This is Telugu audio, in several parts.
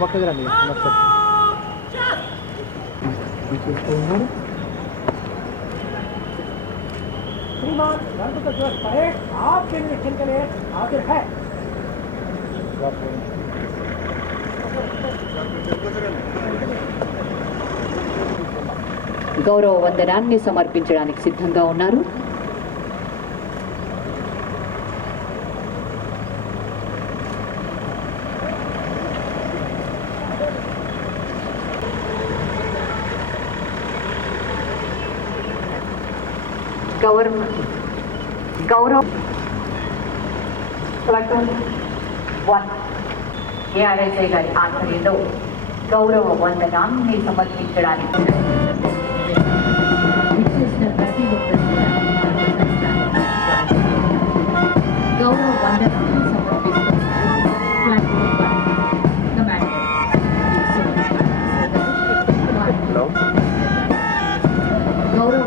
పక్కకి రండి श्रीमान रंग तो जो परेड आपके निरीक्षण के लिए हाजिर है। గౌరవ వందనాన్ని సమర్పించడానికి సిద్ధంగా ఉన్నారు. గౌరవ ప్లటూన్ 1 ఏఆర్ఎస్ఐ గారి ఆధ్వర్యంలో గౌరవ వందనాన్ని సమర్పించడానికి ప్రతి ఒక్కరు గౌరవ వందనాన్ని సమర్పిస్తున్నారు. ప్లటూన్ 1 కమాండర్ గౌరవ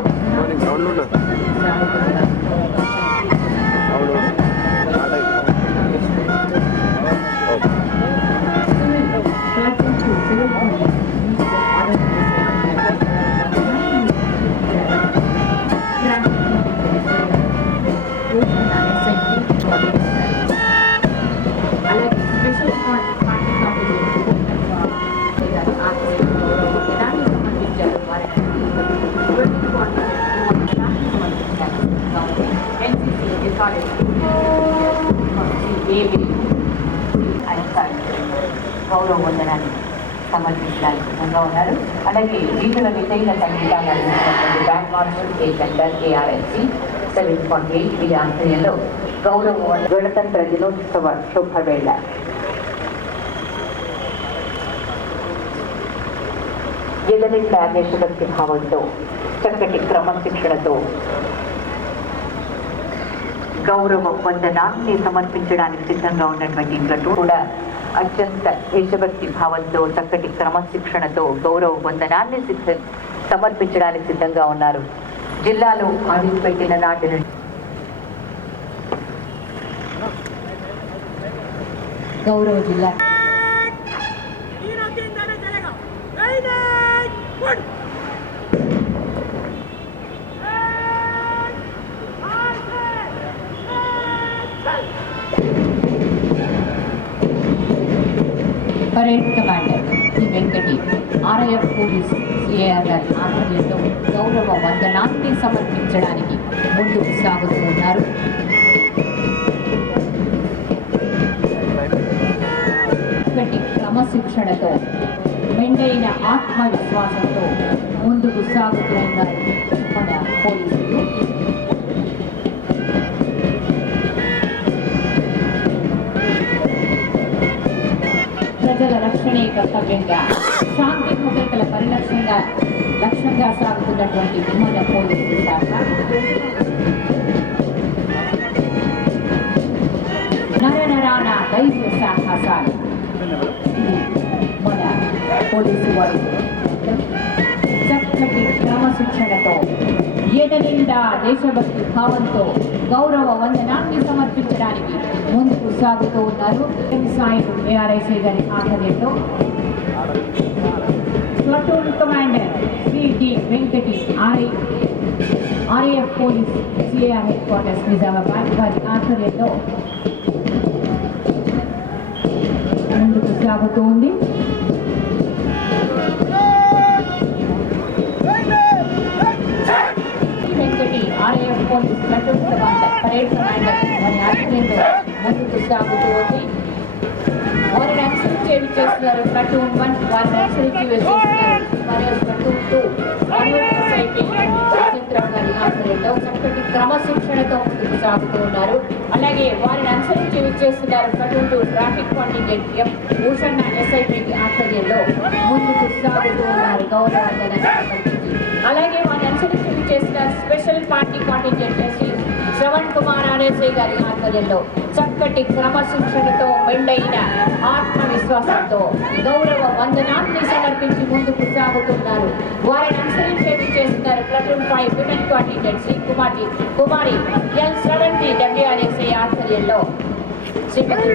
గౌరవ వందనాన్ని సమర్పించడానికి సిద్ధంగా ఉన్నారు. అలాగే వీధుల విధైన సంగీతాన్ని అందించినటువంటి బ్యాంక్ మార్షల్ ఏ సెంటర్ ఏఆర్ఎస్సి 7.8 వీరి ఆధ్వర్యంలో గౌరవ గణతంత్ర దినోత్సవ శుభవేళ ఎదనిండా దేశభక్తి భావంతో చక్కటి క్రమశిక్షణతో గౌరవ వందనాన్ని సమర్పించడానికి సిద్ధంగా ఉన్నటువంటి ప్లటూన్ కూడా అత్యంత దేశభక్తి భావంతో చక్కటి క్రమశిక్షణతో గౌరవ వందనాన్ని సమర్పించడానికి సిద్ధంగా ఉన్నారు. జిల్లాలో అడుగుపెట్టిన నాటి నుండి గౌరవ జిల్లా parade commander Shri Venkati RIF police CAR గారి ఆధ్వర్యంలో గౌరవ వందనాన్ని సమర్పించడానికి ముందుకు సాగుతూ ఉన్నారు. ఒకటి క్రమశిక్షణతో మెండైన ఆత్మవిశ్వాసంతో ముందుకు సాగుతూ ఉన్నారు మన పోలీసులు. ప్రజల రక్షణే కర్తవ్యంగా శాంతి భద్రతల లక్ష్యంగా సాగుతున్నటువంటి మన పోలీసు శాఖ నరనరాన ధైర్య సాహసాలు మన పోలీసు వారు చక్కటి క్రమశిక్షణతో ఎదనిండా దేశభక్తి భావంతో గౌరవ వందనాన్ని సమర్పించడానికి ముందుకు సాగుతూ ఉన్నారు. సాయుడు ఏఆర్ఎస్ఐ గారి ఆధ్వర్యంలో platoon commander Shri D Venkati RIF police CAR headquarters Nizamabad వారి ఆధ్వర్యంలో ముందుకు సాగుతూ ఉంది. Venkati RIF police platoon commander parade commander వారి ఆధ్వర్యంలో ముందుకు సాగుతూ ఉంది. వారిని అనుసరించి ఏమి చేస్తున్నారు ప్లటూన్ 1 వారిని అనుసరించి వేసేస్తున్నారు. ప్లటూన్ 2 ఎస్ఐపి రాజేంద్రరావు గారి ఆధ్వర్యంలో చక్కటి క్రమశిక్షణతో ముందుకు సాగుతూ ఉన్నారు. అలాగే వారిని అనుసరించి చేస్తున్నారు ప్లటూన్ 2 ట్రాఫిక్ కాంటింజెంట్ ఎఫ్ భూషణ ఎస్ఐపి ఆధ్వర్యంలో ముందుకు సాగుతూ ఉన్నారు గౌరవ వందనాన్ని సమర్పించి. అలాగే వారిని అనుసరించి చేస్తున్నారు special party contingent Shravan Kumar RSI గారి ఆధ్వర్యంలో చక్కటి క్రమశిక్షణతో మెండైన ఆత్మవిశ్వాసంతో గౌరవ వందనాన్ని సమర్పించి ముందుకు సాగుతున్నారు. వారిని అనుసరించి చేస్తున్నారు ప్లటూన్ 5 విమెన్ కోఆర్డినేటర్ శ్రీ కుమారి L70 WRSI ఆధ్వర్యంలో శ్రీమతి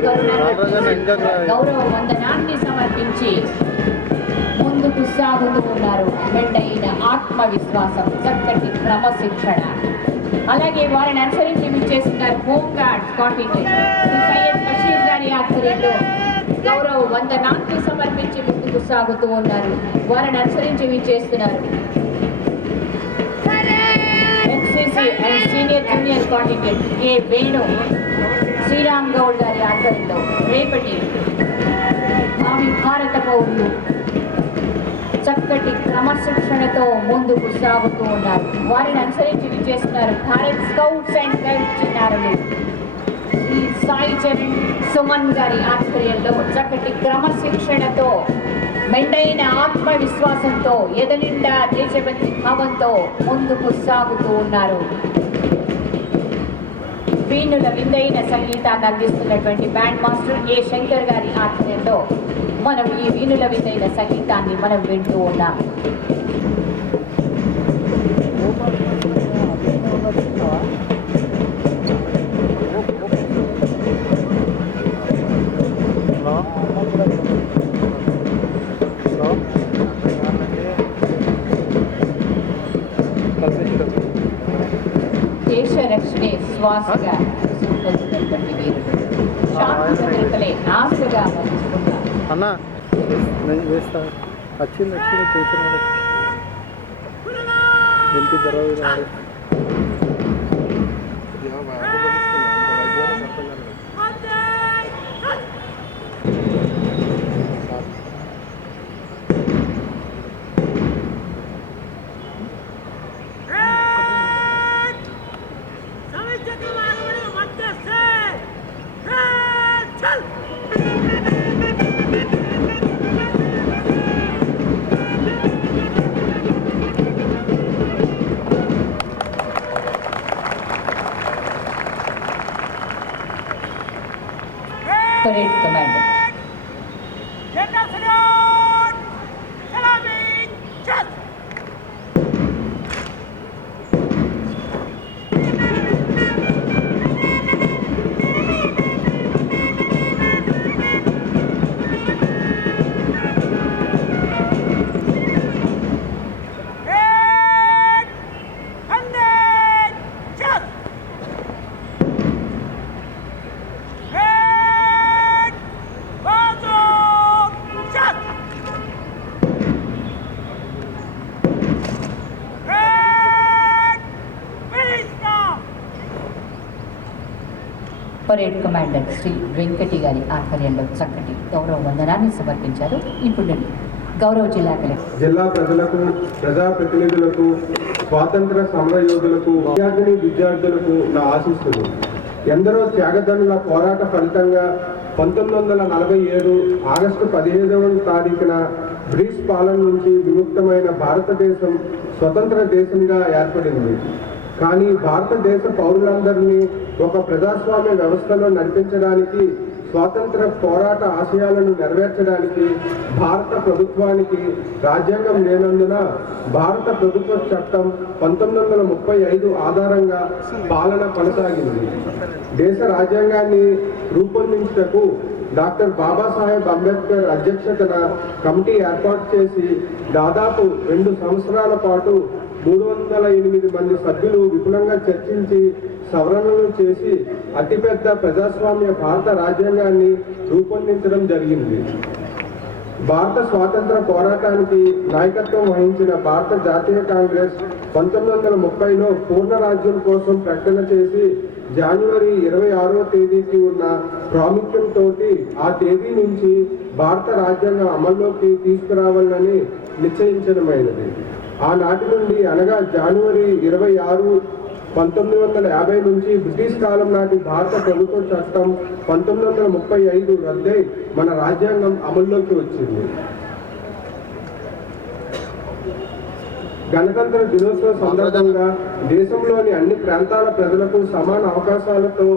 గౌరవ వందనాన్ని సమర్పించి ముందుకు సాగుతూ ఉన్నారు. మెండైన ఆత్మవిశ్వాసం, చక్కటి క్రమశిక్షణ. అలాగే వారిని అనుసరించి చేస్తున్నారు home guard coordinator Shri Syed Basheer గారి ఆధ్వర్యంలో గౌరవ వందనాన్ని సమర్పించి ముందుకు సాగుతూ ఉన్నారు. వారిని అనుసరించి చేస్తున్నారు NCC and senior junior coordinator K Venu Sriram Goud గారి ఆధ్వర్యంలో రేపటి భావి భారత పౌరులు చక్కటి క్రమశిక్షణతో ముందుకు సాగుతూ ఉన్నారు. వారిని అనుసరించి చేస్తున్నారు భారత్ స్కౌట్స్ అండ్ గైడ్స్ చిన్నారులు శ్రీ సాయి చరణ్ సుమన్ గారి ఆధ్వర్యంలో చక్కటి క్రమశిక్షణతో మెండైన ఆత్మవిశ్వాసంతో ఎదనిండా దేశభక్తి భావంతో ముందుకు సాగుతూ ఉన్నారు. వీణుల విందైన సంగీతాన్ని అందిస్తున్నటువంటి బ్యాండ్ మాస్టర్ ఏ శంకర్ గారి ఆధ్వర్యంలో మనం ఈ వీణుల విందైన సంగీతాన్ని మనం వింటూ ఉన్నాం. దేశ రక్షణే శ్వాసగా చూసుకుంటున్నటువంటి వీరుడు శాంతి భద్రతలే ఆశగా మలుచుకున్నారు. అన్నా నేను చేస్తా వచ్చింది చూస్తున్నాడు ఇంటి జరగదు. Parade commander. Parade commander Shri Venkati గారి ఆధ్వర్యంలో చక్కటి గౌరవ వందనాన్ని సమర్పించారు. ఇప్పుడు గౌరవ జిల్లా ప్రజలకు, ప్రజాప్రతినిధులకు, స్వాతంత్ర సమర యోధులకు, విద్యార్థులకు నా ఆశీస్సులు. ఎందరో త్యాగదనుల పోరాట ఫలితంగా 1947 ఆగస్టు 15వ తారీఖున బ్రిటిష్ పాలన నుంచి విముక్తమైన భారతదేశం స్వతంత్ర దేశంగా ఏర్పడింది. కానీ భారతదేశ పౌరులందరినీ ఒక ప్రజాస్వామ్య వ్యవస్థలో నడిపించడానికి, స్వాతంత్ర పోరాట ఆశయాలను నెరవేర్చడానికి భారత ప్రభుత్వానికి రాజ్యాంగం లేనందున భారత ప్రభుత్వ చట్టం 1935 ఆధారంగా పాలన కొనసాగింది. దేశ రాజ్యాంగాన్ని రూపొందించుటకు డాక్టర్ బాబాసాహెబ్ అంబేద్కర్ అధ్యక్షతన కమిటీ ఏర్పాటు చేసి దాదాపు 2 సంవత్సరాల పాటు 308 మంది సభ్యులు విపులంగా చర్చించి సవరణలు చేసి అతిపెద్ద ప్రజాస్వామ్య భారత రాజ్యాంగాన్ని రూపొందించడం జరిగింది. భారత స్వాతంత్ర పోరాటానికి నాయకత్వం వహించిన భారత జాతీయ కాంగ్రెస్ 1930లో పూర్ణ రాజ్యం కోసం ప్రకటన చేసి జనవరి 26వ తేదీకి ఉన్న ప్రాముఖ్యంతో ఆ తేదీ నుంచి భారత రాజ్యాంగం అమల్లోకి తీసుకురావాలని నిశ్చయించడమైనది. ఆనాటి నుండి అనగా జనవరి 26, 1950 నుంచి బ్రిటిష్ కాలం నాటి భారత ప్రభుత్వ చట్టం 1935 రద్దై మన రాజ్యాంగం అమల్లోకి వచ్చింది. గణతంత్ర దినోత్సవ సందర్భంగా దేశంలోని అన్ని ప్రాంతాల ప్రజలకు సమాన అవకాశాలతో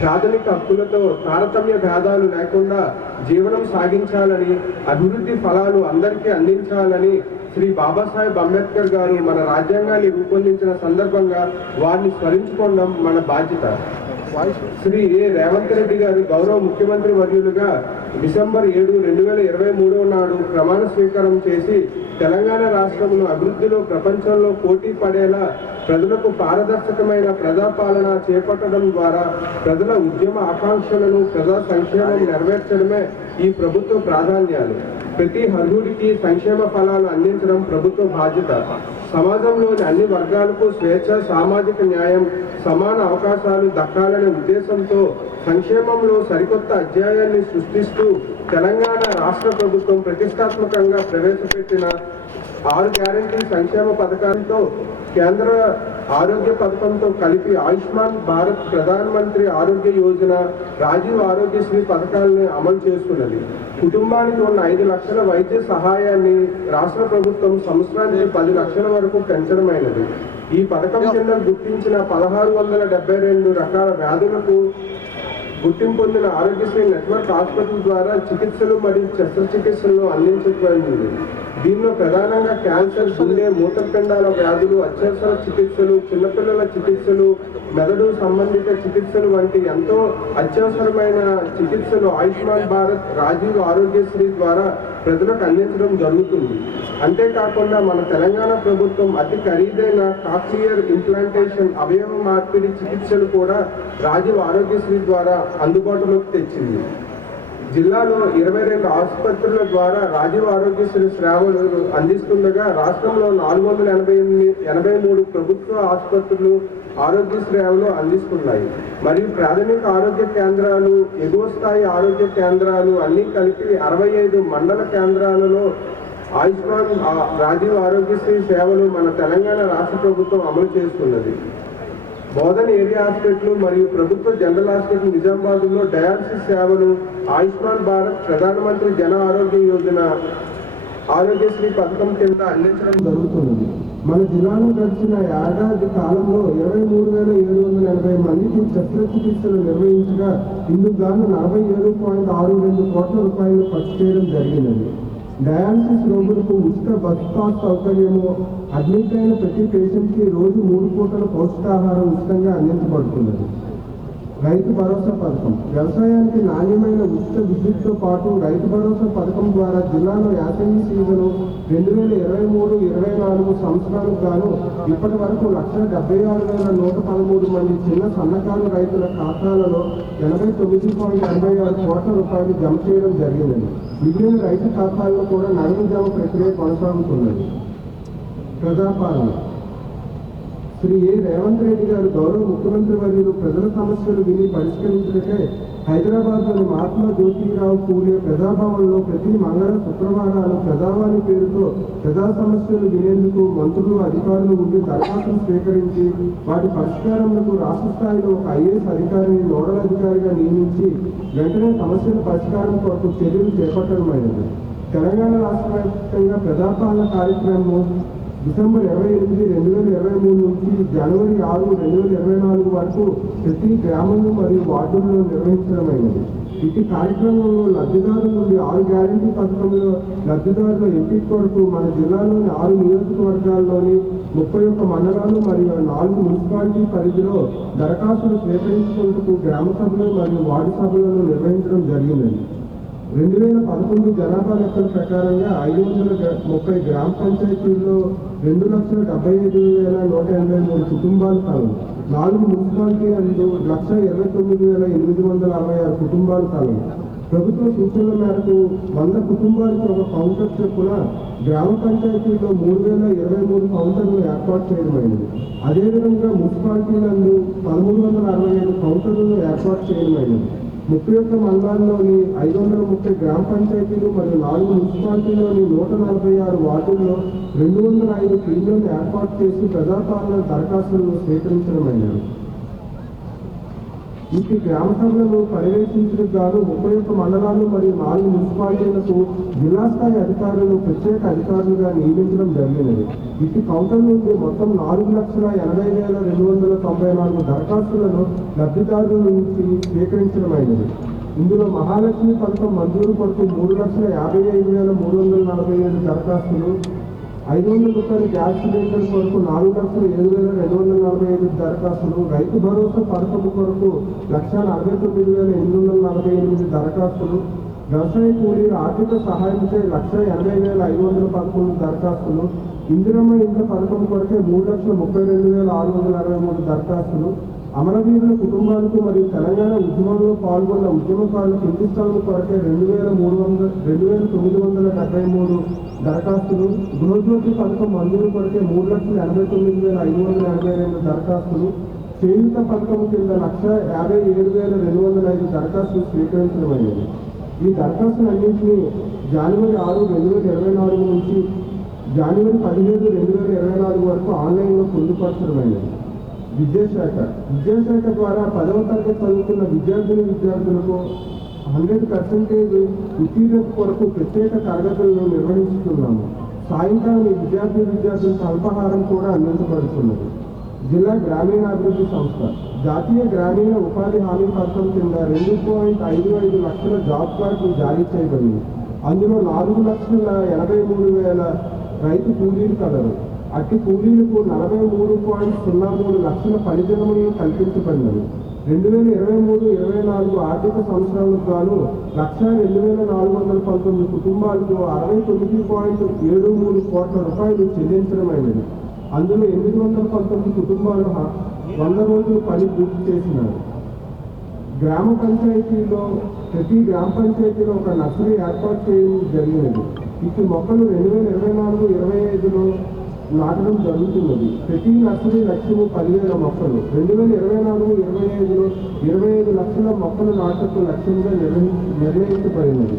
ప్రాథమిక హక్కులతో తారతమ్య భేదాలు లేకుండా జీవనం సాగించాలని, అభివృద్ధి ఫలాలు అందరికీ అందించాలని శ్రీ బాబాసాహెబ్ అంబేద్కర్ గారు మన రాజ్యాంగాన్ని రూపొందించిన సందర్భంగా వారిని స్మరించుకోవడం మన బాధ్యత. శ్రీ ఏ రేవంత్ రెడ్డి గారు గౌరవ ముఖ్యమంత్రి వర్యులుగా డిసెంబర్ 7, 2023 నాడు ప్రమాణ స్వీకారం చేసి తెలంగాణ రాష్ట్రంలో అభివృద్ధిలో ప్రపంచంలో పోటీ పడేలా ప్రజలకు పారదర్శకమైన ప్రజాపాలన చేపట్టడం ద్వారా ప్రజల ఉద్యమ ఆకాంక్షలను, ప్రజా సంక్షేమం నెరవేర్చడమే ఈ ప్రభుత్వ ప్రాధాన్యాలు. ప్రతి అర్హుడికి సంక్షేమ ఫలాలు అందించడం ప్రభుత్వ బాధ్యత. సమాజంలోని అన్ని వర్గాలకు స్వేచ్ఛ, సామాజిక న్యాయం, సమాన అవకాశాలు దక్కాలనే ఉద్దేశంతో సంక్షేమంలో సరికొత్త అధ్యాయాన్ని సృష్టిస్తూ తెలంగాణ రాష్ట్ర ప్రభుత్వం ప్రతిష్టాత్మకంగా ప్రవేశపెట్టిన 6 గ్యారంటీ సంక్షేమ పథకాలతో కేంద్ర ఆరోగ్య పథకంతో కలిపి ఆయుష్మాన్ భారత్, ప్రధానమంత్రి ఆరోగ్య యోజన, రాజీవ్ ఆరోగ్యశ్రీ పథకాలను అమలు చేస్తున్నది. కుటుంబానికి ఉన్న 5 లక్షల వైద్య సహాయాన్ని రాష్ట్ర ప్రభుత్వం సంవత్సరానికి 10 లక్షల వరకు పెంచడమైనది. ఈ పథకం కింద గుర్తించిన 1672 రకాల వ్యాధులకు గుర్తింపు పొందిన ఆరోగ్యశ్రీ నెట్వర్క్ హాస్పిటల్ ద్వారా చికిత్సలు మరియు శస్త్రచికిత్సలను అందించబడింది. దీనిలో ప్రధానంగా క్యాన్సర్, గుండె, మూత్రపిండాల వ్యాధులు, అత్యవసర చికిత్సలు, చిన్నపిల్లల చికిత్సలు, మెదడు సంబంధిత చికిత్సలు వంటి ఎంతో అత్యవసరమైన చికిత్సలు ఆయుష్మాన్ భారత్, రాజీవ్ ఆరోగ్యశ్రీ ద్వారా ప్రజలకు అందించడం జరుగుతుంది. అంతేకాకుండా మన తెలంగాణ ప్రభుత్వం అతి ఖరీదైన కాక్లియర్ ఇంప్లాంటేషన్, అవయవ మార్పిడి చికిత్సలు కూడా రాజీవ్ ఆరోగ్యశ్రీ ద్వారా అందుబాటులోకి తెచ్చింది. జిల్లాలో 22 ఆసుపత్రుల ద్వారా రాజీవ్ ఆరోగ్యశ్రీ సేవలు అందిస్తుండగా రాష్ట్రంలో 483 ప్రభుత్వ ఆసుపత్రులు ఆరోగ్య సేవలు అందిస్తున్నాయి. మరియు ప్రాథమిక ఆరోగ్య కేంద్రాలు, ఎగువ స్థాయి ఆరోగ్య కేంద్రాలు అన్నీ కలిపి 65 మండల కేంద్రాలలో ఆయుష్మాన్ రాజీవ్ ఆరోగ్యశ్రీ సేవలు మన తెలంగాణ రాష్ట్ర ప్రభుత్వం అమలు చేస్తున్నది. బోధన ఏరియా హాస్పిటల్ మరియు ప్రభుత్వ జనరల్ హాస్పిటల్ నిజామాబాద్లో డయాలసిస్ సేవలు ఆయుష్మాన్ భారత్, ప్రధానమంత్రి జన ఆరోగ్య యోజన, ఆరోగ్యశ్రీ పథకం కింద అందించడం జరుగుతున్నది. మన జిల్లాలో గడిచిన ఏడాది కాలంలో 23,780 మందికి శస్త్రచికిత్సలు నిర్వహించగా ఇందుకు గాను 47.62 కోట్ల రూపాయలు ఖర్చు చేయడం జరిగినది. డయాలసిస్ రోగులకు ఉచిత బస్ పాస్ సౌకర్యము, అడ్మిట్ అయిన ప్రతి పేషెంట్కి రోజు 3 పూటల పౌష్టికాహారం ఉచితంగా అందించబడుతున్నది. రైతు భరోసా పథకం, వ్యవసాయానికి నాణ్యమైన ఉచిత విద్యుత్తో పాటు రైతు భరోసా పథకం ద్వారా జిల్లాలో యాసంగి సీజను 2023-24 సంవత్సరాలకు గాను ఇప్పటి వరకు 176,113 మంది చిన్న సన్నకారు రైతుల ఖాతాలలో 89.86 కోట్ల రూపాయలు జమ చేయడం జరిగిందని, మిగిలిన రైతు ఖాతాల్లో కూడా నగదు జమ ప్రక్రియ కొనసాగుతున్నది. ప్రజాపాలన, శ్రీ ఏ రేవంత్ రెడ్డి గారు గౌరవ ముఖ్యమంత్రి వర్యులు ప్రజల సమస్యలు విని పరిష్కరించడకే హైదరాబాద్లోని మహాత్మా జ్యోతిరావు పూలే ప్రజాభవన్లో ప్రతి మంగళ, శుక్రవారాలు ప్రజావాణి పేరుతో ప్రజా సమస్యలు వినేందుకు మంత్రులు, అధికారులు ఉండి దరఖాస్తులు స్వీకరించి వాటి పరిష్కారంలో రాష్ట్ర స్థాయిలో ఒక ఐఏఎస్ అధికారిని నోడల్ అధికారిగా నియమించి వెంటనే సమస్యల పరిష్కారం కొరకు చర్యలు చేపట్టడమైనది. తెలంగాణ రాష్ట్ర వ్యాప్తంగా ప్రజాపాలన కార్యక్రమం డిసెంబర్ 28, 2023 నుంచి జనవరి 6, 2024 వరకు ప్రతి గ్రామంలో మరియు వార్డుల్లో నిర్వహించడమైనది. ఇటు కార్యక్రమంలో లబ్ధిదారుల నుండి 6 గ్యారంటీ పథకంలో లబ్ధిదారుల ఎంపిక కొరకు మన జిల్లాలోని 6 నియోజకవర్గాల్లోని 31 మండలాలు మరియు 4 మున్సిపాలిటీ పరిధిలో దరఖాస్తులు స్వీకరించుకుంటూ గ్రామ సభలు మరియు వార్డు సభలను నిర్వహించడం జరిగింది. 2011 జనాభా లెక్కల ప్రకారంగా 530 గ్రామ పంచాయతీల్లో 2,75,183 కుటుంబాలు కలవు. 4 మున్సిపాలిటీ అందు 1,29,866 కుటుంబాలు కలవు. ప్రభుత్వ సూచనల మేరకు 100 కుటుంబాలకు ఒక కౌంటర్ చొప్పున గ్రామ పంచాయతీలో 3,023 కౌంటర్లు ఏర్పాటు చేయడమైనది. అదేవిధంగా మున్సిపాలిటీలందు 1,365 కౌంటర్లను ఏర్పాటు చేయడమైనది. 31 మండలాల్లోని 530 గ్రామ పంచాయతీలు మరియు 4 మున్సిపాలిటీలోని 146 వార్డుల్లో 205 టీంలను ఏర్పాటు చేసి ప్రజాపాలన దరఖాస్తులను స్వీకరించడమైనది. వీటి గ్రామ సభలను పర్యవేక్షించడానికి గాను 31 మండలాలు మరియు 4 మున్సిపాలిటీలకు జిల్లా స్థాయి అధికారులను ప్రత్యేక అధికారులుగా నియమించడం జరిగినది. వీటి కౌంటర్ నుండి మొత్తం 4,80,294 దరఖాస్తులను లబ్ధిదారుల నుంచి స్వీకరించడమైనది. ఇందులో మహాలక్ష్మి పథకం మంజూరు కొరకు 3,55,347 దరఖాస్తులు, 500 రూపాయల గ్యాస్ సిలిండర్ కొరకు 4,07,245 దరఖాస్తులు, రైతు భరోసా పథకం కొరకు 1,49,848 దరఖాస్తులు, వ్యవసాయ కూలీల ఆర్థిక సహాయంపై 1,80,511 దరఖాస్తులు, ఇందిరమ్మ ఇండ్ల పథకం కొరకే 3,32,663 దరఖాస్తులు, అమరవీరుల కుటుంబాలకు మరియు తెలంగాణ ఉద్యమంలో పాల్గొన్న ఉద్యమకారులకు ఇంటి స్థలం కొరకే 2,973 దరఖాస్తులు, గృహజ్యోతి పథకం మంజూరు కొరకే 3,89,582 దరఖాస్తులు, చేయూత పథకం కింద 1,57,205 దరఖాస్తులు స్వీకరించడమైనది. ఈ దరఖాస్తులన్నింటినీ జనవరి 6, 2024 నుంచి జనవరి 17, 2024 వరకు ఆన్లైన్లో పొందుపరచడమైనది. విద్యాశాఖ ద్వారా 10వ తరగతి చదువుతున్న విద్యార్థులకు 100% ఉత్తీర్ణత కొరకు ప్రత్యేక తరగతులను నిర్వహిస్తున్నాము. సాయంకాలం ఈ విద్యార్థులకు అల్పాహారం కూడా అందించబడుతున్నది. జిల్లా గ్రామీణాభివృద్ధి సంస్థ జాతీయ గ్రామీణ ఉపాధి హామీ పథకం కింద 2.55 లక్షల జాబ్ కార్డులు జారీ చేయబడింది. అందులో 4,83,000 రైతు కూలీలు కలరు. అట్టి కూలీలకు 43.03 లక్షల పనిదినములు కల్పించబడినవి. 2023-24 ఆర్థిక సంవత్సరాలకు గాను 1,02,419 కుటుంబాలకు 69.73 కోట్ల రూపాయలు చెల్లించడమైనది. అందులో 819 కుటుంబాలు 100 రోజులు పని పూర్తి చేసినారు. గ్రామ పంచాయతీలో ప్రతి గ్రామ పంచాయతీలో ఒక నర్సరీ ఏర్పాటు చేయడం జరిగినది. ఇటు మొక్కలు 2024-25లో నాటడం జరుగుతున్నది. ప్రతి నర్సరీ లక్ష్యము 10,000 మొక్కలు. 2024-25లో 25 లక్షల మొక్కలు నాటకు లక్ష్యంగా నిర్ణయించబడినది.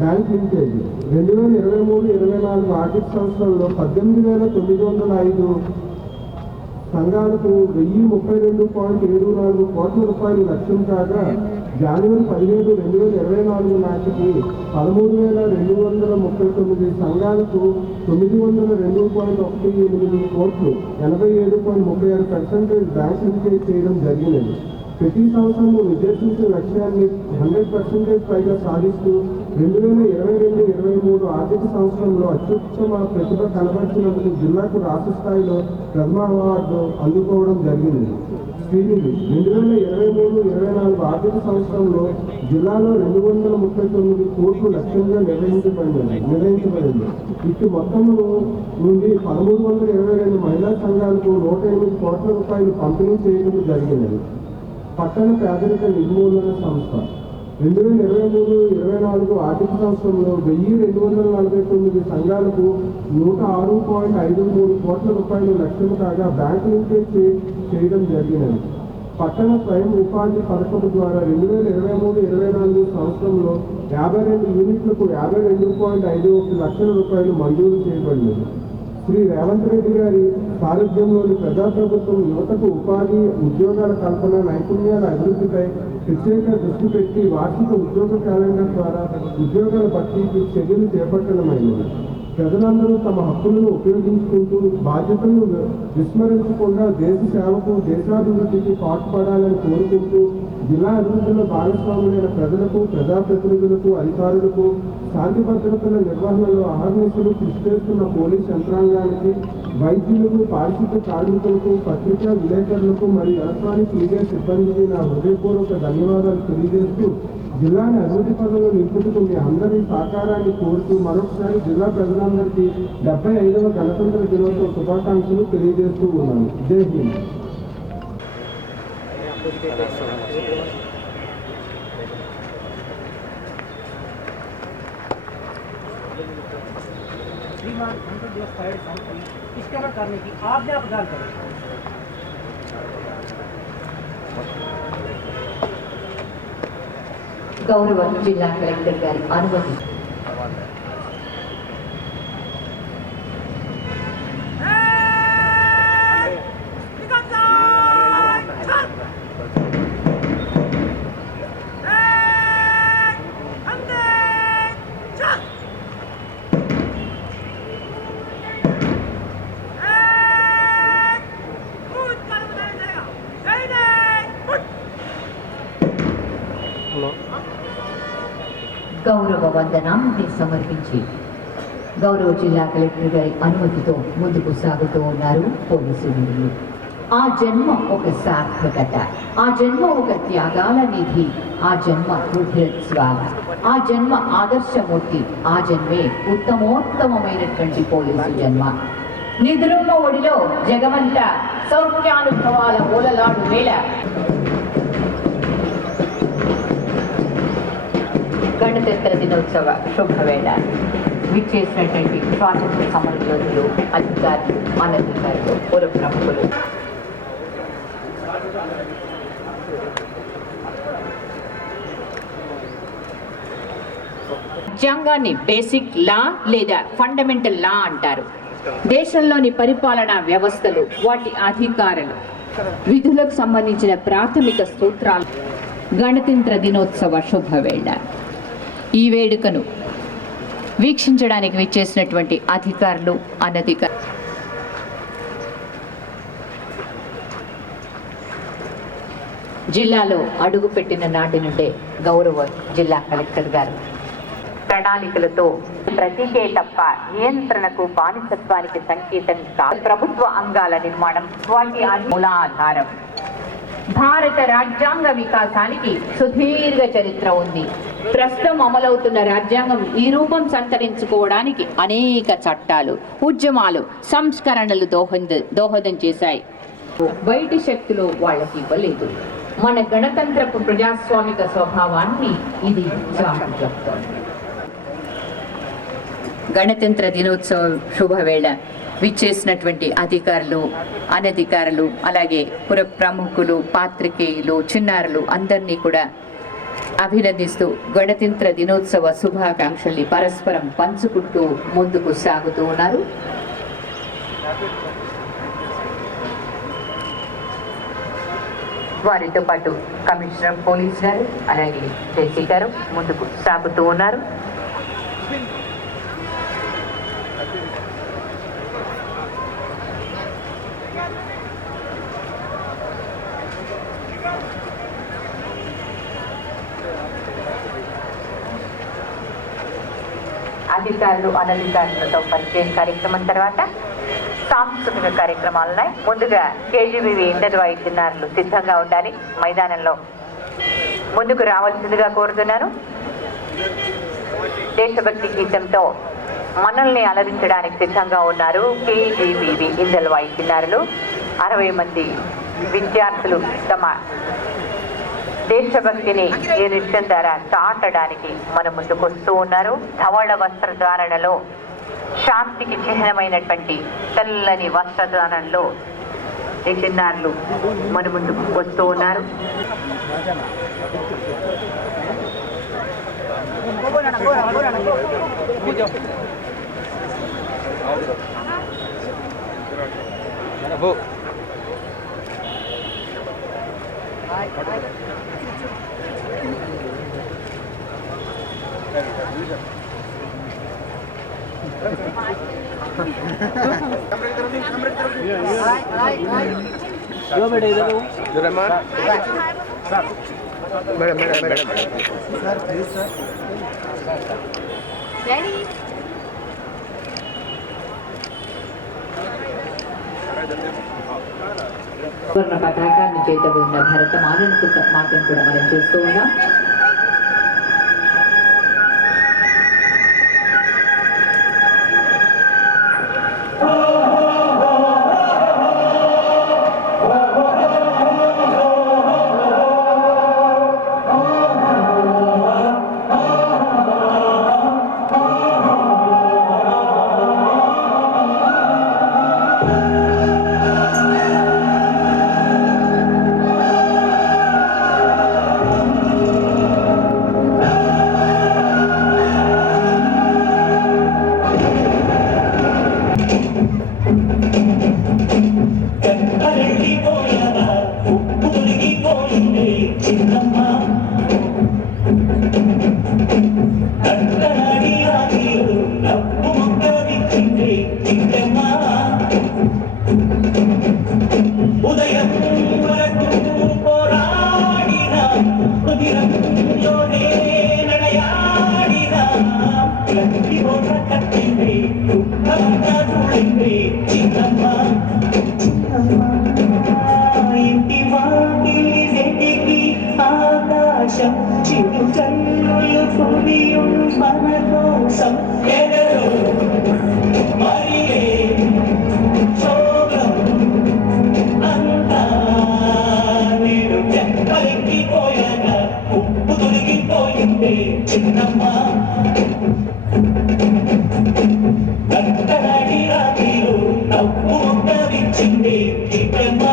బ్యాంక్ లింకేజ్ 2023-24 ఆర్థిక సంవత్సరంలో 18,905 సంఘాలకు 1,032.74 కోట్ల రూపాయలు లక్ష్యం కాగా జనవరి 17, 2024 నాటికి 13,239 సంఘాలకు 902.18 కోట్లు 87.36% బ్యాంక్ లింకేజ్ చేయడం జరిగినది. ప్రతి సంవత్సరం నిర్దేశించిన లక్ష్యాన్ని 100% పైగా సాధిస్తూ 2022-23 ఆర్థిక సంవత్సరంలో అత్యుత్తమ ప్రతిభ కనబరిచినందుకు జిల్లాకు రాష్ట్ర స్థాయిలో ప్రథమ అవార్డు అందుకోవడం జరిగింది. శ్రీనిధి 2023-24 ఆర్థిక సంవత్సరంలో జిల్లాలో 239 కోట్లు లక్ష్యంగా నిర్ణయించబడింది. ఇటు మొత్తము నుండి 1,322 మహిళా సంఘాలకు 108 కోట్ల రూపాయలు పంపిణీ చేయడం జరిగినది. పట్టణ పేదరిక నిర్మూలన సంస్థ 2023-24 ఆర్థిక సంవత్సరంలో 1,249 సంఘాలకు 106.53 కోట్ల రూపాయలు లక్ష్యం కాగా బ్యాంకు లింకేజ్ చేయడం జరిగినది. పట్టణ స్వయం ఉపాధి పథకం ద్వారా 2023-24 సంవత్సరంలో 52 యూనిట్లకు 52.51 లక్షల రూపాయలు మంజూరు చేయబడినది. శ్రీ రేవంత్ రెడ్డి గారి సారథ్యంలోని ప్రజాప్రభుత్వం యువతకు ఉపాధి, ఉద్యోగాల కల్పన, నైపుణ్యాల అభివృద్ధిపై ప్రత్యేక దృష్టి పెట్టి వార్షిక ఉద్యోగ క్యాలెండర్ ద్వారా ఉద్యోగాల భర్తీకి చర్యలు చేపట్టడమైనది. ప్రజలందరూ తమ హక్కులను ఉపయోగించుకుంటూ బాధ్యతలను విస్మరించకుండా దేశ సేవకు, దేశాభివృద్ధికి పాటుపడాలని కోరుకుంటూ జిల్లా అభివృద్ధిలో భాగస్వాములైన ప్రజలకు, ప్రజాప్రతినిధులకు, అధికారులకు, శాంతి భద్రతల నిర్వహణలో అహర్నిశలు కృషి చేస్తున్న పోలీస్ యంత్రాంగానికి, వైద్యులకు, పారిశుద్ధ్య కార్మికులకు, పత్రికా విలేకరులకు మరియు ఎలక్ట్రానిక్ మీడియా సిబ్బందికి నా హృదయపూర్వక ధన్యవాదాలు తెలియజేస్తూ జిల్లాని అభివృద్ధి పనులు నింపుటకు మీ అందరి సహకారాన్ని కోరుతూ మరొకసారి జిల్లా ప్రజలందరికీ 75వ గణతంత్ర దినోత్సవ శుభాకాంక్షలు తెలియజేస్తూ ఉన్నాను. జై హింద్. श्रीमान 100 दिवस परेड इस्तेमाल करने की आज्ञा प्रदान करें। గౌరవ జిల్లా కలెక్టర్ గారి అనుమతి. గౌరవ వందనాన్ని సమర్పించి గౌరవ జిల్లా కలెక్టర్ గారి అనుమతితో ముందుకు సాగుతూ ఉన్నారు పోలీసు వీరులు. ఆ జన్మ ఒక సార్థకత, ఆ జన్మ ఒక త్యాగాల నిధి, ఆ జన్మ రుధిరస్వాల, ఆ జన్మ ఆదర్శమూర్తి, ఆ జన్మే ఉత్తమోత్తమైనటువంటి పోలీసు జన్మ. నిద్రమ్మ ఒడిలో జగమంత సౌఖ్యానుభవాల మూలలాడు వేళ గణతంత్ర దినోత్సవ శుభవేళ విచ్చేసినటువంటి స్వాతంత్ర సమర యోధులు, అధికారులు, అనధికారులు, పుర ప్రముఖులు, రాజ్యాంగాన్ని బేసిక్ లా లేదా ఫండమెంటల్ లా అంటారు. దేశంలోని పరిపాలనా వ్యవస్థలు, వాటి అధికారులు, విధులకు సంబంధించిన ప్రాథమిక సూత్రాలు. గణతంత్ర దినోత్సవ శుభవేళ ఈ వేడుకను వీక్షించడానికి విచ్చేసినటువంటి అధికారులు, అనధికారులు, జిల్లాలో అడుగుపెట్టిన నాటి నుండే గౌరవ జిల్లా కలెక్టర్ గారు ప్రణాళికలతో ప్రతికే తప్ప నియంత్రణకు, బానిసత్వానికి సంకేతం కాదు. ప్రభుత్వ అంగాల నిర్మాణం వాటి మూలాధారం. భారత రాజ్యాంగ వికాసానికి సుదీర్ఘ చరిత్ర ఉంది. ప్రస్తుతం అమలవుతున్న రాజ్యాంగం ఈ రూపం సంతరించుకోవడానికి అనేక చట్టాలు, ఉద్యమాలు, సంస్కరణలు దోహదం చేశాయి. బయటి శక్తులు వాళ్ళకి ఇవ్వలేదు. మన గణతంత్రపు ప్రజాస్వామిక స్వభావాన్ని ఇది చాటి చెప్తోంది. గణతంత్ర దినోత్సవ శుభవేళ విచ్చేసినటువంటి అధికారులు, అనధికారులు, అలాగే పుర ప్రముఖులు, పాత్రికేయులు, చిన్నారులు అందరినీ కూడా అభినందిస్తూ గణతంత్ర దినోత్సవ శుభాకాంక్షల్ని పరస్పరం పంచుకుంటూ ముందుకు సాగుతూ ఉన్నారు. వారితో పాటు కమిషనర్ పోలీస్ గారు, అలాగే జేసీ గారు ముందుకు సాగుతూ ఉన్నారు. అధికారులు, అనధికారులతో పరిచయం కార్యక్రమం తర్వాత సాంస్కృతిక కార్యక్రమాలున్నాయి. ముందుగా కేజీబీవీ ఇంటర్ వైద్యులు సిద్ధంగా ఉండాలి. మైదానంలో ముందుకు రావాల్సిందిగా కోరుతున్నాను. దేశభక్తి గీతంతో మనల్ని అలరించడానికి సిద్ధంగా ఉన్నారు కేజీబీవీ ఇంటర్ వైద్యులు. 60 మంది విద్యార్థులు తమ దేశభక్తిని ఈ నృత్యం ద్వారా చాటడానికి మన ముందుకు వస్తూ ఉన్నారు. ధవళ వస్త్రధారణలో, శాంతికి చిహ్నమైనటువంటి తెల్లని వస్త్రధారణలో ఈ చిన్నారులు మన ముందుకు వస్తూ ఉన్నారు. సువర్ణ పతాకాన్ని చేతబోయిన భరత మాటను కూడా మనం చూస్తూ ఉన్నాం. ఉదయం వరకు పోరాడిన వాకిలి వెతికి ఆకాశం చిరు కన్నులు కురియుం మన కోసం ఎదరో మరిగే శోభం అంతా నేను చెక్కలిపోయాక ఉప్పు తొలగిపోయిందే చిన్నమ్మ కట్టడాడి రాత్రిలో తప్పు విచ్చింది చిన్నమ్మ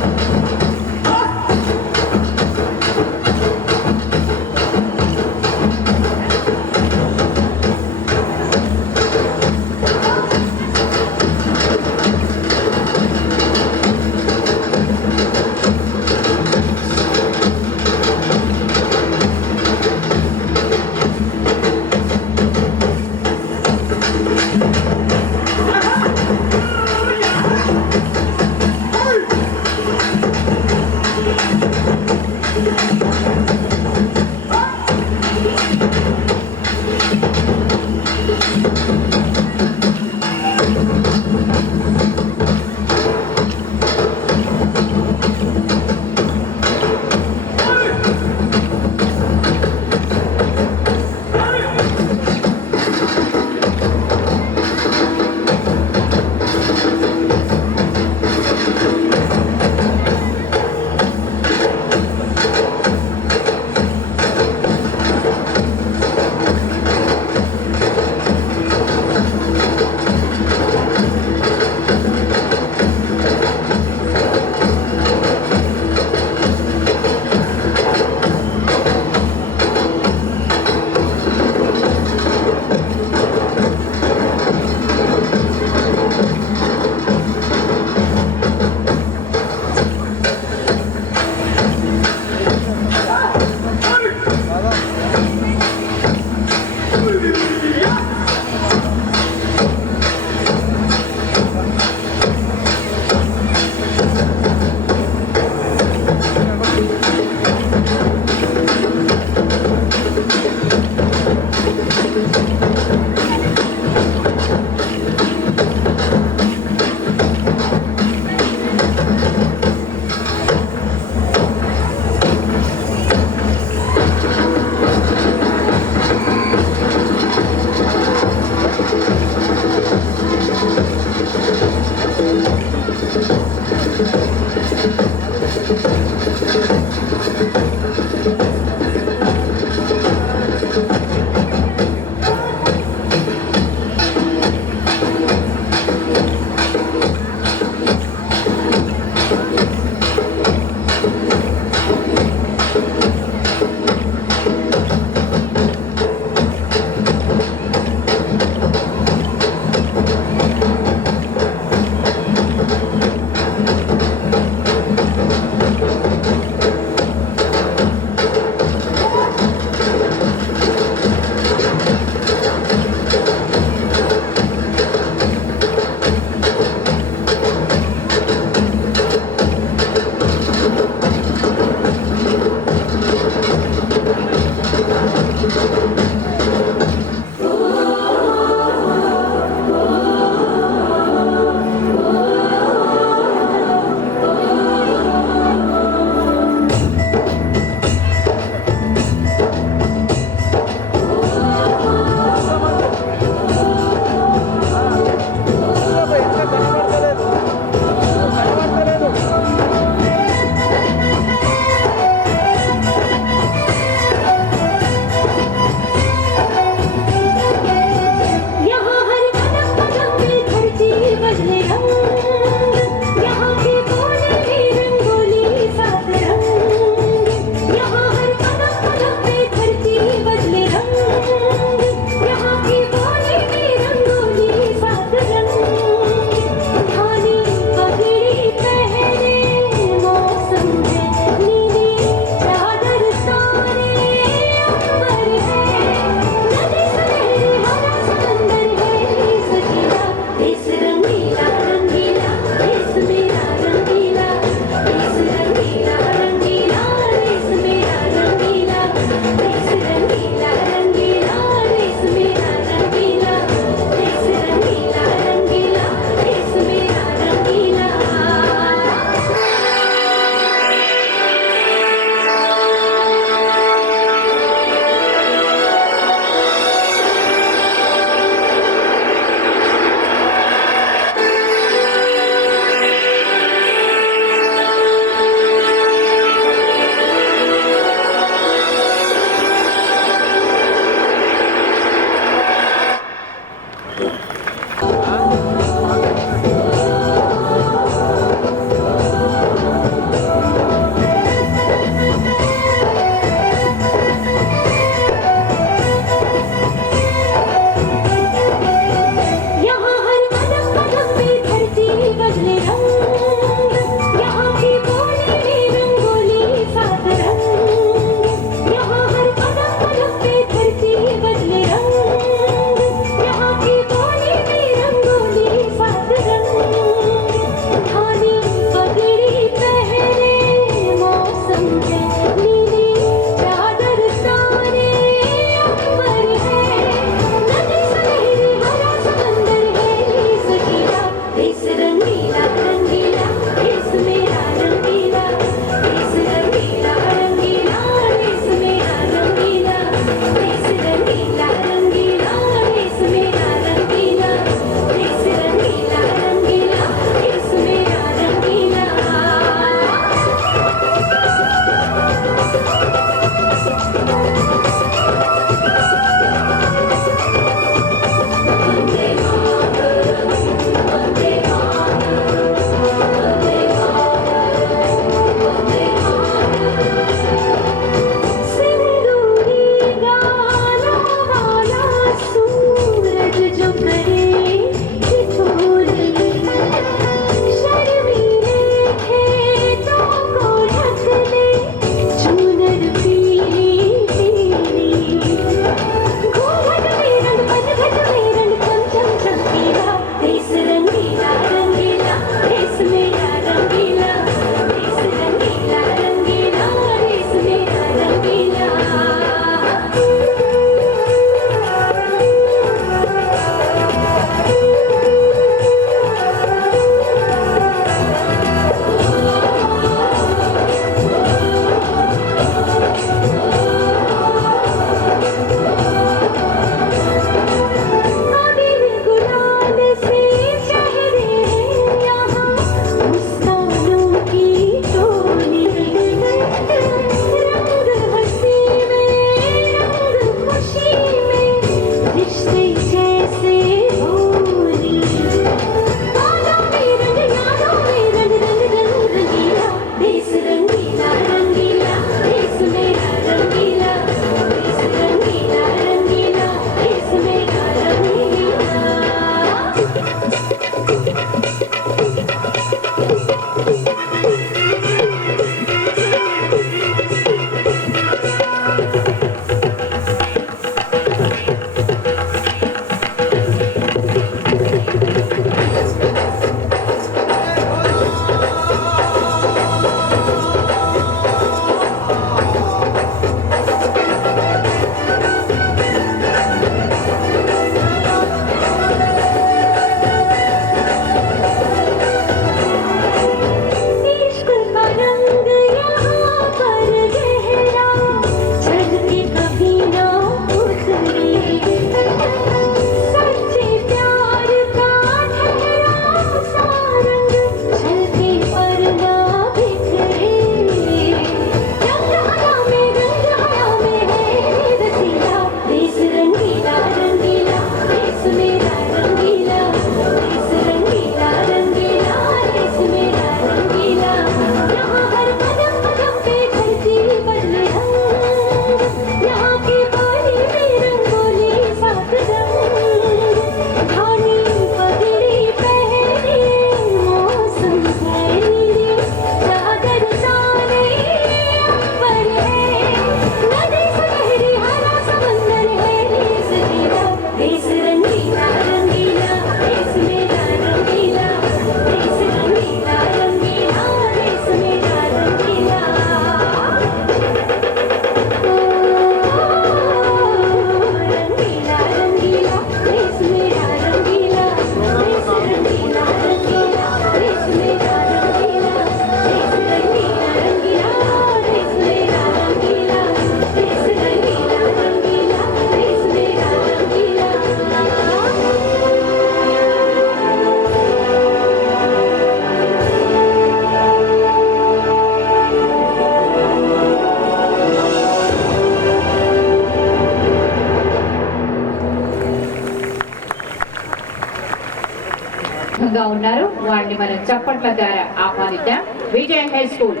ఉన్నారు. వారిని మనం చప్పట్ల ద్వారా ఆహ్వానిద్దాం. విజయ్ హై స్కూల్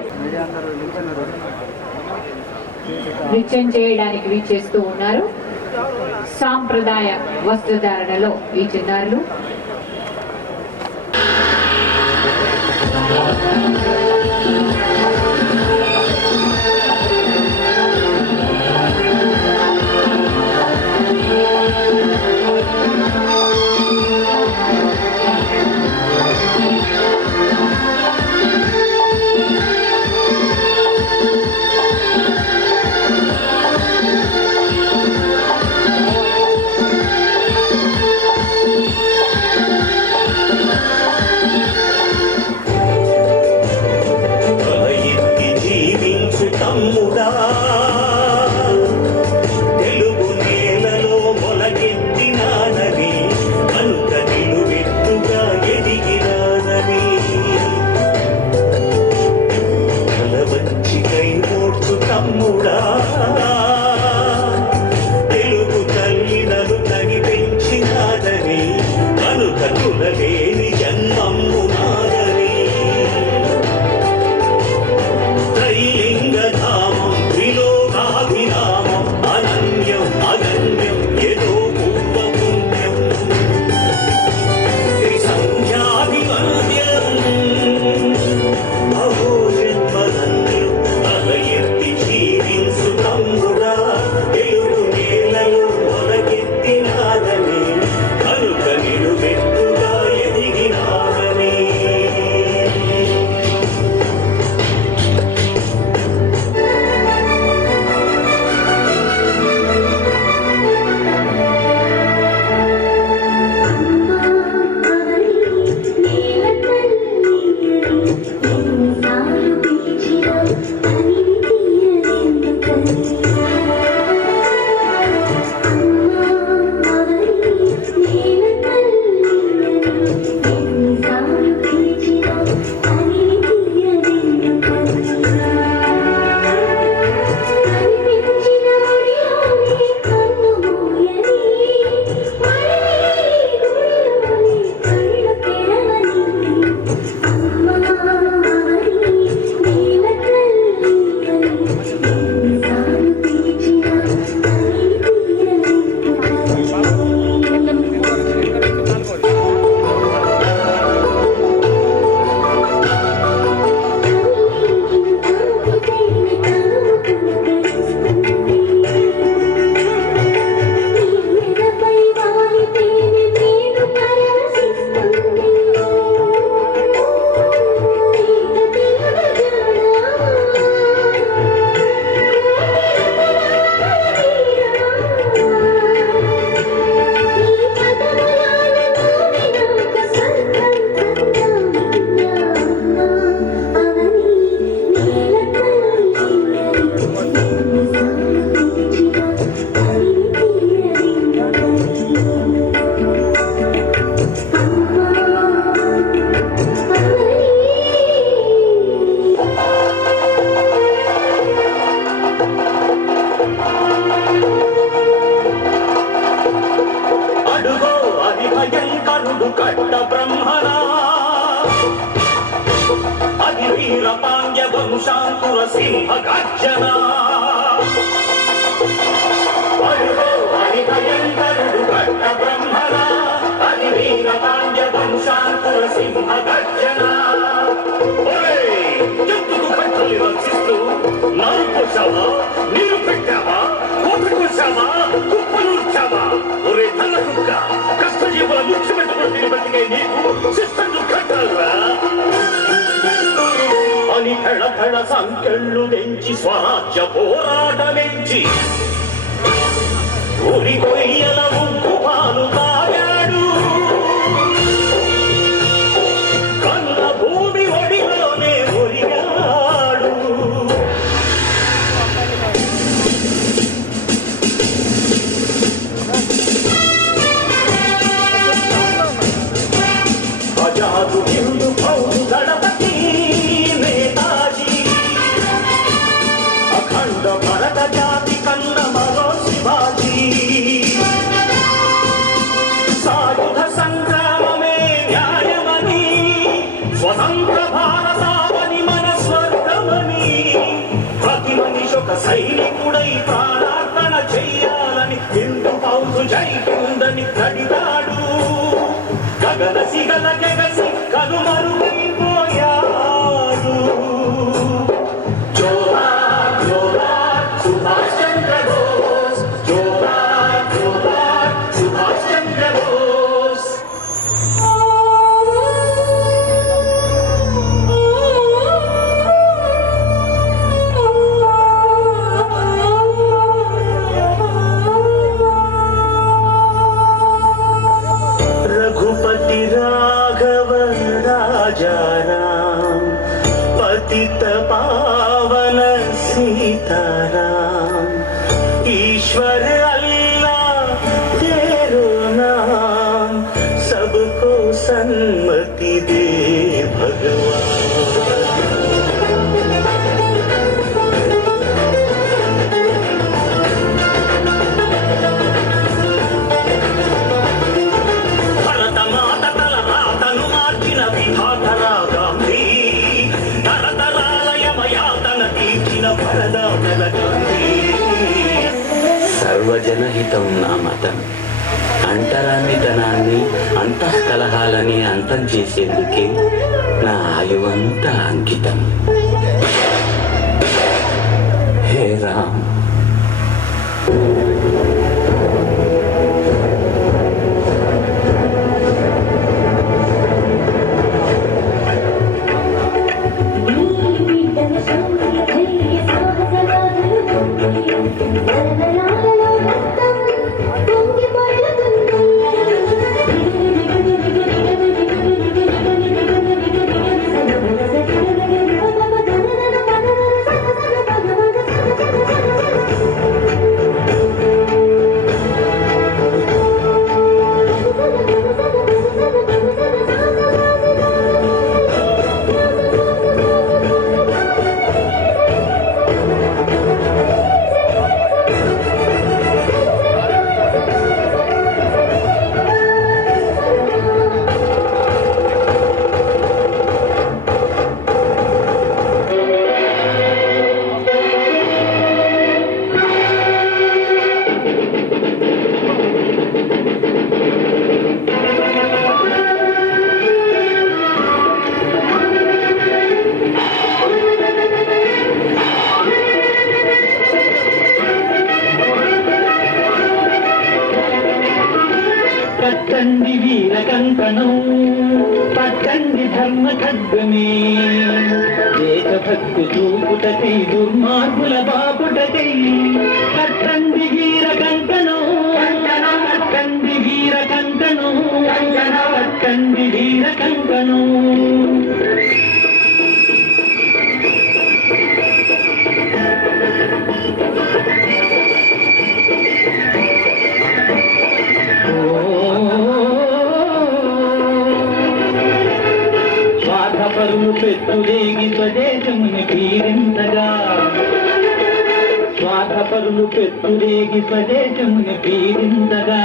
నృత్యం చేయడానికి వీచేస్తూ ఉన్నారు. సాంప్రదాయ వస్త్రధారణలో ఈ చిన్నారులు వంశాంకుర సింహ గర్జన భయంకరుడు కట్ట బ్రహ్మణ అది వీర పాండ్య వంశాంకుర సింహ గర్జన ఎందుకు కట్టలు రక్షిస్తూ నారు పోసావా నీరు పెట్టావా కోపి కోసావా కుప్పనూర్చావా ఒరే తల్ల కుక్క కష్టజీవుల ముఖ్యమంత్రి బతికే నీకు శిస్తు కట్టాలరా అని కళ సంకెళ్ళు తెంచి స్వరాజ్య పోరాటమెంచి ఊరి కొయ్యల ఉప్పు పాలు తాగాడు కన్న భూమి ఒడిలోనే ఒరిగాడు అజాదు హిందు పౌరు గణపతి భరత జాతి కన్న మరో శివాజీ సైనికుడై ప్రార్థన చెయ్యాలని ఎందు పౌసు జైకుందని కడితాడు. గగన సిగల జగసి కనుమరుగైపోయాడు. జోహార్ జోహార్ సుభాష్ చంద్ర బోస్, జోహార్ జోహార్ సుభాష్ చంద్ర బోస్. रघुपति राघव राजा राम, पतित पावन सीताराम, ईश्वर अल्लाह तेरो नाम, सबको सन्मति दे भगवान. సర్వజనహితం నా మతం. అంటరానితనాన్ని అంతఃకలహాలని అంతం చేసేందుకే నా ఆయువంతా అంకితం. హే రామ్, పట్టండి వీర కంకణం, పట్టండి ధర్మ ఖడ్గమే, దేశభక్తి చూపుటకై దుర్మార్గుల బాపుటకై పట్టండి వీర కంకణం, పట్టండి వీర కంకణం, పట్టండి వీర కంకణం. స్వార్థపరులు పెట్టురేగి స్వదేశముని పీడించగా, స్వార్థపరులు పెట్టురేగి స్వదేశముని పీడించగా,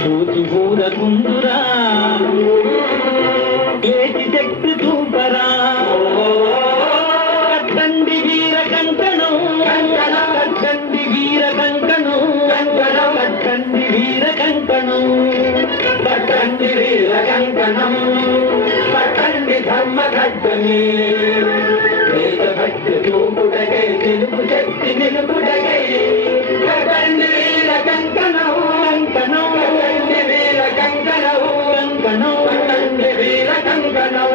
చూచి ఊరకుందురా లేచి శక్తి చూపరా. కట్టండి వీర కంకణం, కట్టండి వీర కంకణం, కట్టండి వీర కంకణం, పట్టండి వీర కంకణం, పట్టండి ధర్మ ఖడ్గమే, దేశభక్తి చూపుటకై తెలుపు శక్తి నిలుపుటకై కట్టండి వీర కంకణం, కంకణం, కట్టండి వీర కంకణం, కంకణం, కట్టండి వీర కంకణం.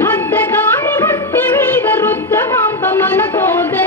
భద్రకాళి భక్తి వీర రుద్ర మాంప మన సోదర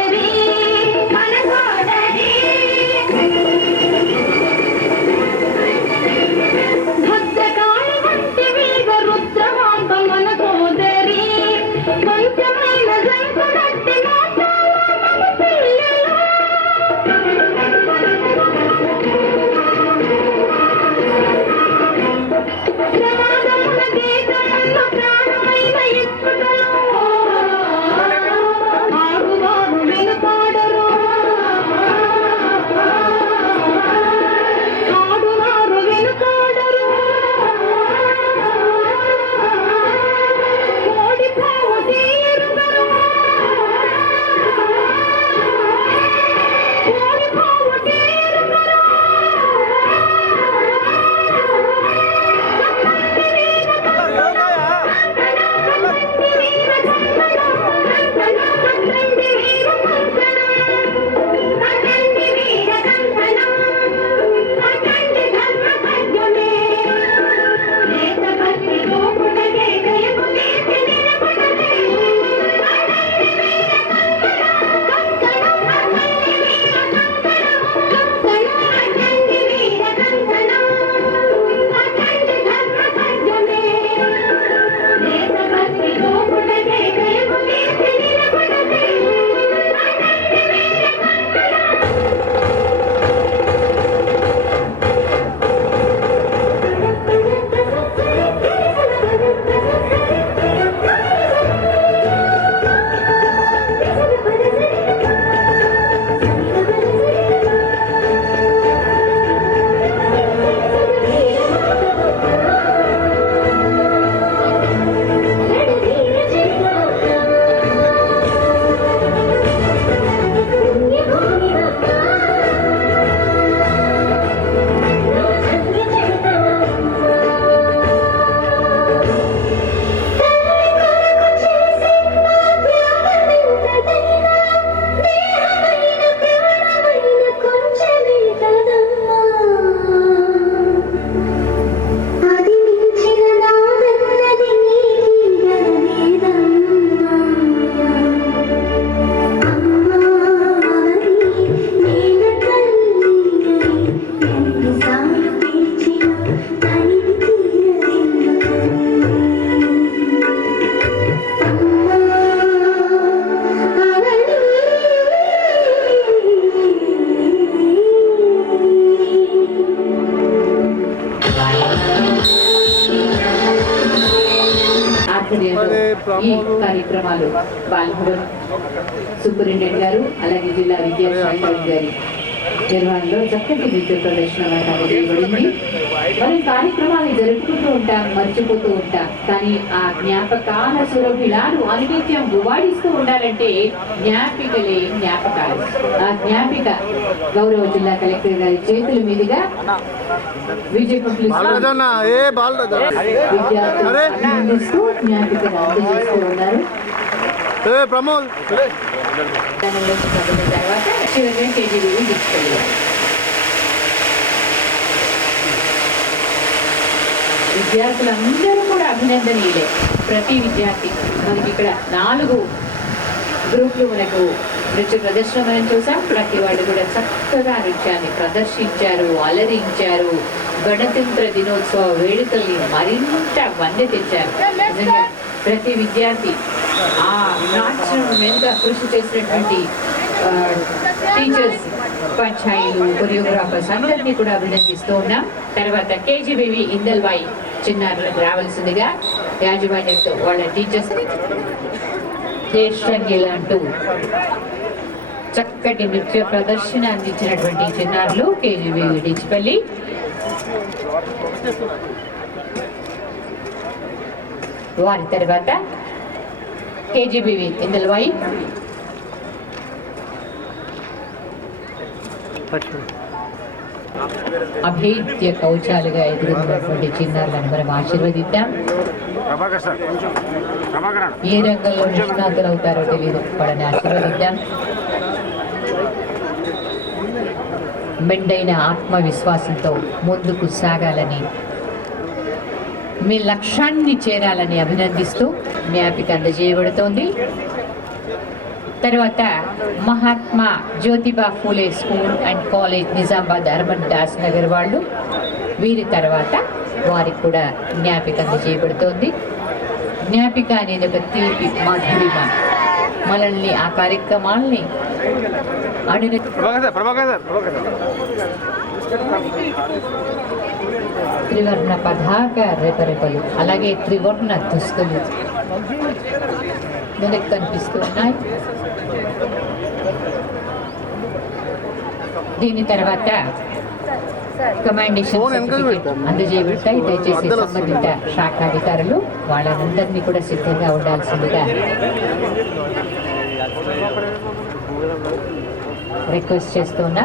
కార్యక్రమాలు బాలభవన్ సూపరింటెండెంట్ గారు అలాగే జిల్లా విద్యాశాఖ గారి నిర్వహణలో చక్కటి నృత్య ప్రదర్శన చేయబడింది. మనం కార్యక్రమాలు జరుపుకుంటూ ఉంటాం, మర్చిపోతూ ఉంటాం, కానీ ఆ జ్ఞాపకాల సురభిలాలు అనునిత్యం గువాడిస్తూ ఉండాలంటే జ్ఞాపికలే జ్ఞాపకాలు. ఆ జ్ఞాపిక గౌరవ జిల్లా కలెక్టర్ గారి చేతుల మీదుగా విజయపట్ల విద్యార్థులు జ్ఞాపికను అందజేస్తూ ఉన్నారు. ప్రమోద్ తర్వాత చివరిగా కేజీబీవీ తీసుకెళ్ళారు. విద్యార్థులందరూ కూడా అభినందనీయులే. ప్రతి విద్యార్థి మనకి ఇక్కడ 4 గ్రూపులు మనకు నృత్య ప్రదర్శన మనం చూసాం. ప్రతి వాళ్ళు కూడా చక్కగా నృత్యాన్ని ప్రదర్శించారు, అలరించారు. గణతంత్ర దినోత్సవ వేడుకల్ని మరింత వన్నె తెచ్చారు. నిజంగా ప్రతి విద్యార్థి ఆ నాట్యం ఎంత కృషి చేసినటువంటి టీచర్స్, ఉపాధ్యాయులు, కొరియోగ్రాఫర్స్ అందరినీ కూడా అభినందిస్తూ ఉన్నాం. తర్వాత కేజీబీవీ ఇందల్వాయి చిన్నారులకు రావాల్సిందిగా యాజమాన్యంతో వాళ్ళ టీచర్స్ దేశంగిల్ అంటూ చక్కటి నృత్య ప్రదర్శన అందించినటువంటి చిన్నారులు కేజీబీవీ డిచిపల్లి. వారి తర్వాత కేజీబీవీ ఇందల్వాయి, అభేద్య కౌచాలుగా ఎదుగుతున్నటువంటి చిన్నారులను మనం ఆశీర్వదిద్దాం. ఏ రంగంలో నిష్ణాతులు అవుతారో తెలియదు, వాళ్ళని ఆశీర్వదిద్దాం. మెండైన ఆత్మవిశ్వాసంతో ముందుకు సాగాలని, మీ లక్ష్యాన్ని చేరాలని అభినందిస్తూ జ్ఞాపిక అందజేయబడుతోంది. తర్వాత Mahatma Jyotiba Phule school and college Nizamabad urban Das Nagar వాళ్ళు, వీరి తర్వాత వారికి కూడా జ్ఞాపిక అందజేయబడుతోంది. జ్ఞాపిక అనేది ఒక తీపి మాధురిమ, మనల్ని ఆ కార్యక్రమాల్ని త్రివర్ణ పతాక రెపరెపలు, అలాగే త్రివర్ణ దుస్తులు మనకు కనిపిస్తూ ఉన్నాయి. దీని తర్వాత కమాండేషన్ సర్టిఫికేట్ అందజేయబడతాయి. దయచేసి సంబంధిత శాఖాధికారులు వాళ్ళందరినీ కూడా సిద్ధంగా ఉండాల్సిందిగా రిక్వెస్ట్ చేస్తున్నా.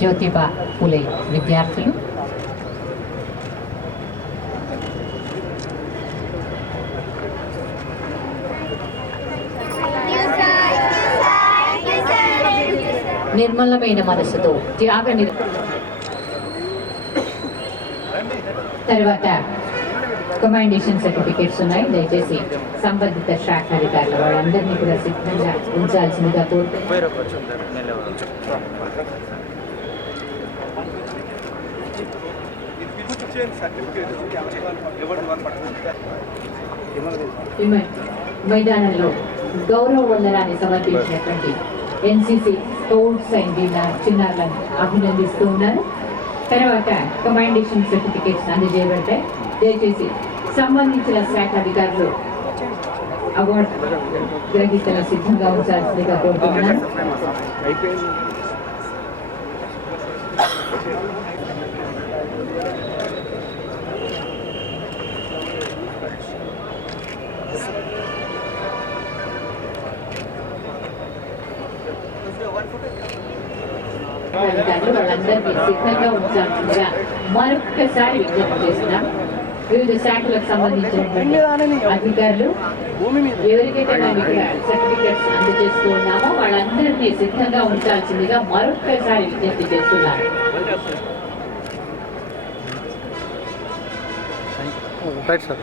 జ్యోతిబా ఫూలే విద్యార్థులు నిర్మలమైన మనసుతో త్యాగ తర్వాత కమాండేషన్ సర్టిఫికేట్స్ ఉన్నాయి. దయచేసి సంబంధిత శాఖాధికారులు వాళ్ళందరినీ కూడా సిద్ధంగా ఉంచాల్సిందిగా కోరుతున్నాను. మైదానంలో గౌరవ వందనాన్ని సమర్పించినటువంటి ఎన్సీసీ స్కౌట్స్ అండ్ చిన్నారులను అభినందిస్తూ ఉన్నారు. తర్వాత కమాండేషన్ సర్టిఫికేట్స్ అందజేయబడతాయి. దయచేసి సంబంధించిన శాఖ అధికారులు అవార్డు గ్రహీతలు సిద్ధంగా ఉంచాల్సిందిగా కోరుతున్నాను. వాళ్ళందరినీ సిద్ధంగా ఉంచాల్సిందిగా మరొక్కసారి విజ్ఞప్తి చేస్తున్నాం. వివిధ శాఖలకు సంబంధించినటువంటి అధికారులు ఎవరికైతే మేము ఇక్కడ సర్టిఫికెట్స్ అందజేస్తూ ఉన్నామో వాళ్ళందరినీ సిద్ధంగా ఉంచాల్సిందిగా మరొక్కసారి విజ్ఞప్తి చేస్తున్నారు. Right sir.